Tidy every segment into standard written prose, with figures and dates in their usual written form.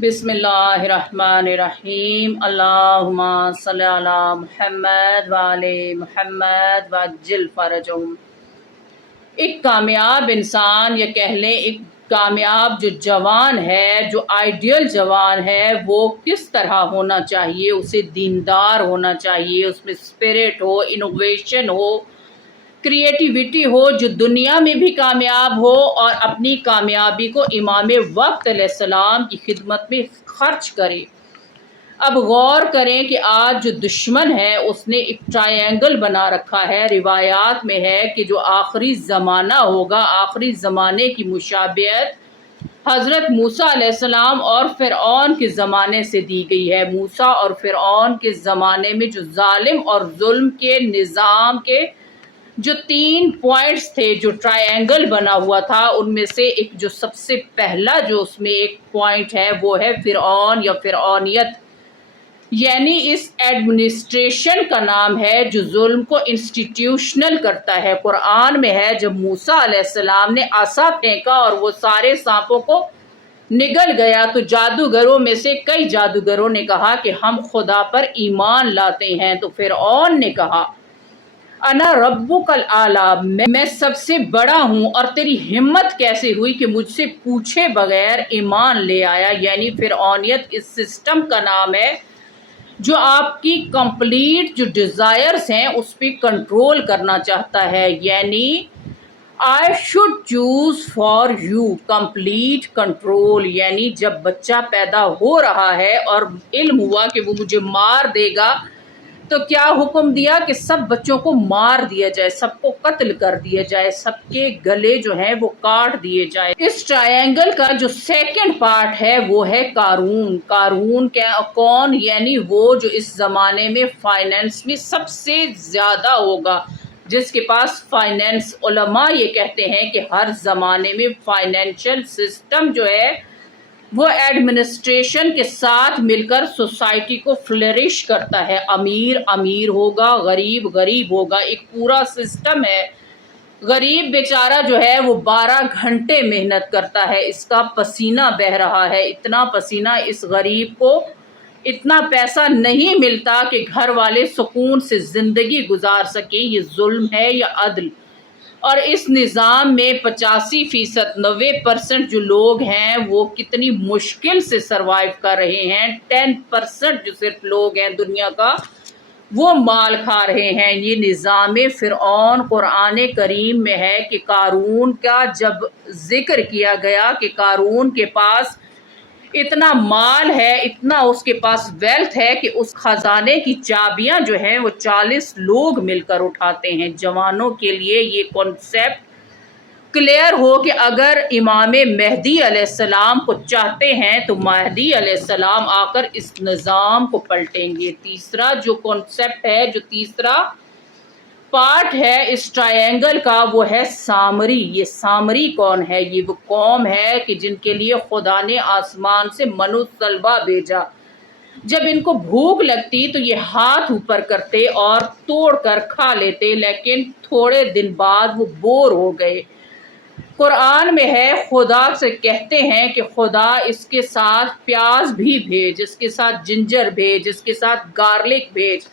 बिस्मिल्लाहिर्रहमानिर्रहीम। अल्लाहुम्मा सल्ली अला मुहम्मद व आले मुहम्मद वअज्जिल फरजहुम। एक कामयाब इंसान या कह लें एक कामयाब जो जवान है, जो आइडियल जवान है, वो किस तरह होना चाहिए। उसे दीनदार होना चाहिए, उसमें स्पिरिट हो, इनोवेशन हो, क्रिएटिविटी हो, जो दुनिया में भी कामयाब हो और अपनी कामयाबी को इमाम वक्त अलैहिस्सलाम की खिदमत में खर्च करे। अब गौर करें कि आज जो दुश्मन है उसने एक ट्रायंगल बना रखा है। रिवायात में है कि जो आखिरी ज़माना होगा, आखिरी ज़माने की मुशाबियत हज़रत मूसा अलैहिस्सलाम और फ़िरऔन के ज़माने से दी गई है। मूसा और फ़िरऔन के ज़माने में जो जालिम और जुल्म के निज़ाम के जो 3 पॉइंट्स थे, जो ट्रायंगल बना हुआ था, उनमें से एक जो सबसे पहला जो उसमें एक पॉइंट है वो है फ़िरऔन या फ़िरऔनियत, यानी इस एडमिनिस्ट्रेशन का नाम है जो जुल्म को इंस्टीट्यूशनल करता है। कुरान में है जब मूसा अलैहिस्सलाम ने आसा फेंका और वो सारे सांपों को निगल गया तो जादूगरों में से कई जादूगरों ने कहा कि हम खुदा पर ईमान लाते हैं। तो फ़िरऔन ने कहा अना रब्बुकल आला, मैं सबसे बड़ा हूँ और तेरी हिम्मत कैसे हुई कि मुझसे पूछे बगैर ईमान ले आया। यानी फ़िरऔनियत इस सिस्टम का नाम है जो आपकी कंप्लीट जो डिज़ायर्स हैं उस पर कंट्रोल करना चाहता है। यानी I should choose for you complete control. यानी जब बच्चा पैदा हो रहा है और इल्म हुआ कि वो मुझे मार देगा, तो क्या हुक्म दिया कि सब बच्चों को मार दिया जाए, सबको कत्ल कर दिया जाए, सबके गले जो हैं वो काट दिए जाए। इस ट्रायंगल का जो सेकंड पार्ट है वो है कारून। कारून क्या कौन? यानी वो जो इस ज़माने में फाइनेंस में सबसे ज़्यादा होगा, जिसके पास फाइनेंस। उलमा ये कहते हैं कि हर ज़माने में फाइनेंशियल सिस्टम जो है वो एडमिनिस्ट्रेशन के साथ मिलकर सोसाइटी को फ्लरिश करता है। अमीर अमीर होगा, गरीब गरीब होगा, एक पूरा सिस्टम है। गरीब बेचारा जो है वो 12 घंटे मेहनत करता है, इसका पसीना बह रहा है, इतना पसीना इस गरीब को, इतना पैसा नहीं मिलता कि घर वाले सुकून से ज़िंदगी गुजार सकें। ये जुल्म है या अदल? और इस निज़ाम में 85% 90% जो लोग हैं वो कितनी मुश्किल से सरवाइव कर रहे हैं। 10% जो सिर्फ लोग हैं दुनिया का वो माल खा रहे हैं। ये निज़ाम फ़िरऔन कुरान करीम में है कि कारून का जब जिक्र किया गया कि कारून के पास इतना माल है, इतना उसके पास वेल्थ है कि उस खजाने की चाबियां जो हैं वो 40 लोग मिलकर उठाते हैं। जवानों के लिए ये कॉन्सेप्ट क्लियर हो कि अगर इमाम मेहदी अलैहिस्सलाम को चाहते हैं तो मेहदी अलैहिस्सलाम आकर इस निज़ाम को पलटेंगे। तीसरा जो कॉन्सेप्ट है, जो तीसरा पार्ट है इस ट्रायंगल का, वो है सामरी। ये सामरी कौन है? ये वो कौम है कि जिनके लिए खुदा ने आसमान से मनु सलवा भेजा। जब इनको भूख लगती तो ये हाथ ऊपर करते और तोड़ कर खा लेते, लेकिन थोड़े दिन बाद वो बोर हो गए। कुरान में है खुदा से कहते हैं कि खुदा इसके साथ प्याज भी भेज, इसके साथ जिंजर भेज, इसके साथ गार्लिक भेज।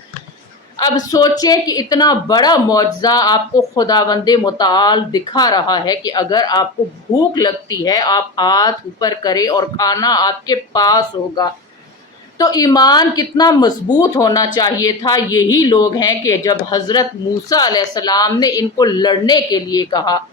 अब सोचें कि इतना बड़ा मौजज़ा आपको खुदावंदे मुताल दिखा रहा है कि अगर आपको भूख लगती है आप हाथ ऊपर करें और खाना आपके पास होगा। तो ईमान कितना मजबूत होना चाहिए था। यही लोग हैं कि जब हज़रत मूसा अलैहिस्सलाम ने इनको लड़ने के लिए कहा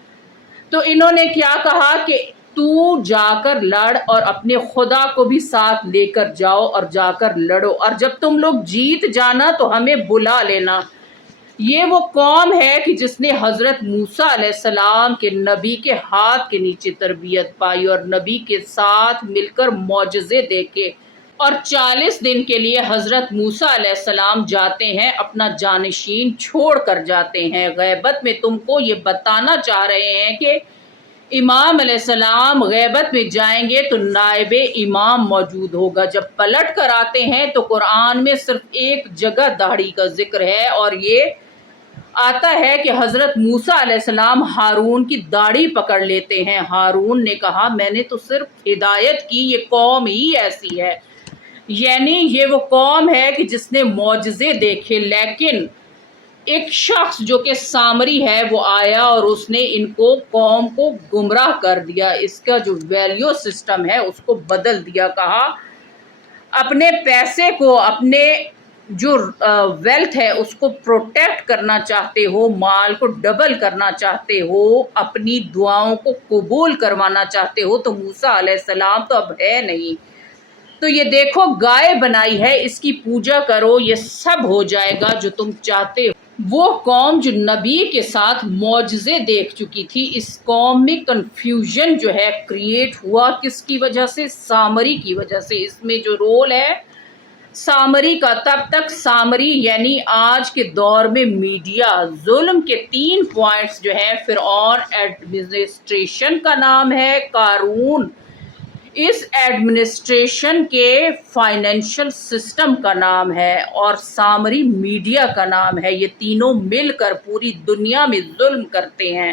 तो इन्होंने क्या कहा कि तू जाकर लड़ और अपने खुदा को भी साथ लेकर जाओ और जाकर लड़ो, और जब तुम लोग जीत जाना तो हमें बुला लेना। ये वो कौम है कि जिसने हज़रत मूसा अलैहिस्सलाम के नबी के हाथ के नीचे तरबियत पाई और नबी के साथ मिलकर मौजज़े देखे। और 40 दिन के लिए हज़रत मूसा अलैहिस्सलाम जाते हैं, अपना जानशीन छोड़ कर जाते हैं। गैबत में तुमको ये बताना चाह रहे हैं कि इमाम अलैहिस्सलाम गैबत में जाएंगे तो नायब इमाम मौजूद होगा। जब पलट कर आते हैं तो कुरान में सिर्फ एक जगह दाढ़ी का जिक्र है और ये آتا ہے کہ حضرت موسیٰ علیہ السلام ہارون کی داڑھی پکڑ لیتے ہیں۔ ہارون نے کہا میں نے تو صرف ہدایت کی، یہ قوم ہی ایسی ہے، یعنی یہ وہ قوم ہے کہ جس نے معجزے دیکھے، لیکن ایک شخص جو کہ سامری ہے وہ آیا اور اس نے ان کو قوم کو گمراہ کر دیا، اس کا جو ویلیو سسٹم ہے اس کو بدل دیا۔ کہا اپنے پیسے کو، اپنے جو ویلتھ ہے اس کو پروٹیکٹ کرنا چاہتے ہو، مال کو ڈبل کرنا چاہتے ہو، اپنی دعاؤں کو قبول کروانا چاہتے ہو، تو موسیٰ علیہ السلام تو اب ہے نہیں، تو یہ دیکھو گائے بنائی ہے، اس کی پوجا کرو، یہ سب ہو جائے گا جو تم چاہتے ہو۔ وہ قوم جو نبی کے ساتھ معجزے دیکھ چکی تھی، اس قوم میں کنفیوژن جو ہے کریٹ ہوا، کس کی وجہ سے؟ سامری کی وجہ سے۔ اس میں جو رول ہے سامری کا، تب تک سامری یعنی آج کے دور میں میڈیا، ظلم کے 3 پوائنٹس جو ہیں، فرعون ایڈمنسٹریشن کا نام ہے، قارون اس ایڈمنسٹریشن کے فائنینشل سسٹم کا نام ہے، اور سامری میڈیا کا نام ہے۔ یہ تینوں مل کر پوری دنیا میں ظلم کرتے ہیں۔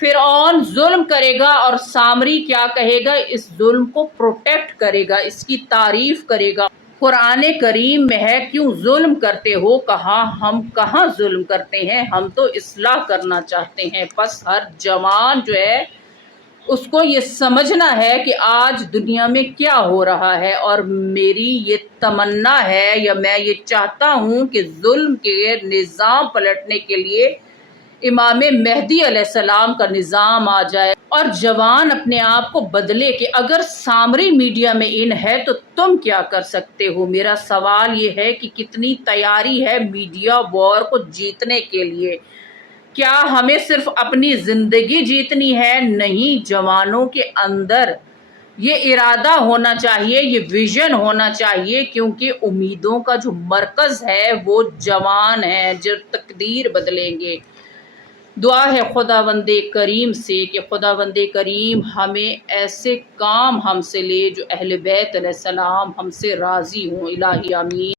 فرعون ظلم کرے گا اور سامری کیا کہے گا؟ اس ظلم کو پروٹیکٹ کرے گا، اس کی تعریف کرے گا۔ قرآن کریم میں ہے کیوں ظلم کرتے ہو؟ کہا ہم کہاں ظلم کرتے ہیں، ہم تو اصلاح کرنا چاہتے ہیں۔ پس ہر جوان جو ہے اس کو یہ سمجھنا ہے کہ آج دنیا میں کیا ہو رہا ہے، اور میری یہ تمنا ہے یا میں یہ چاہتا ہوں کہ ظلم کے نظام پلٹنے کے لیے امام مہدی علیہ السلام کا نظام آ جائے اور جوان اپنے آپ کو بدلے کہ اگر سامری میڈیا میں ان ہے تو تم کیا کر سکتے ہو۔ میرا سوال یہ ہے کہ کتنی تیاری ہے میڈیا وار کو جیتنے کے لیے؟ کیا ہمیں صرف اپنی زندگی جیتنی ہے؟ نہیں، جوانوں کے اندر یہ ارادہ ہونا چاہیے، یہ ویژن ہونا چاہیے، کیونکہ امیدوں کا جو مرکز ہے وہ جوان ہیں جو تقدیر بدلیں گے۔ دعا ہے خداوند کریم سے کہ خداوند کریم ہمیں ایسے کام ہم سے لے جو اہل بیت علیہ السلام ہم سے راضی ہوں۔ الہی آمین۔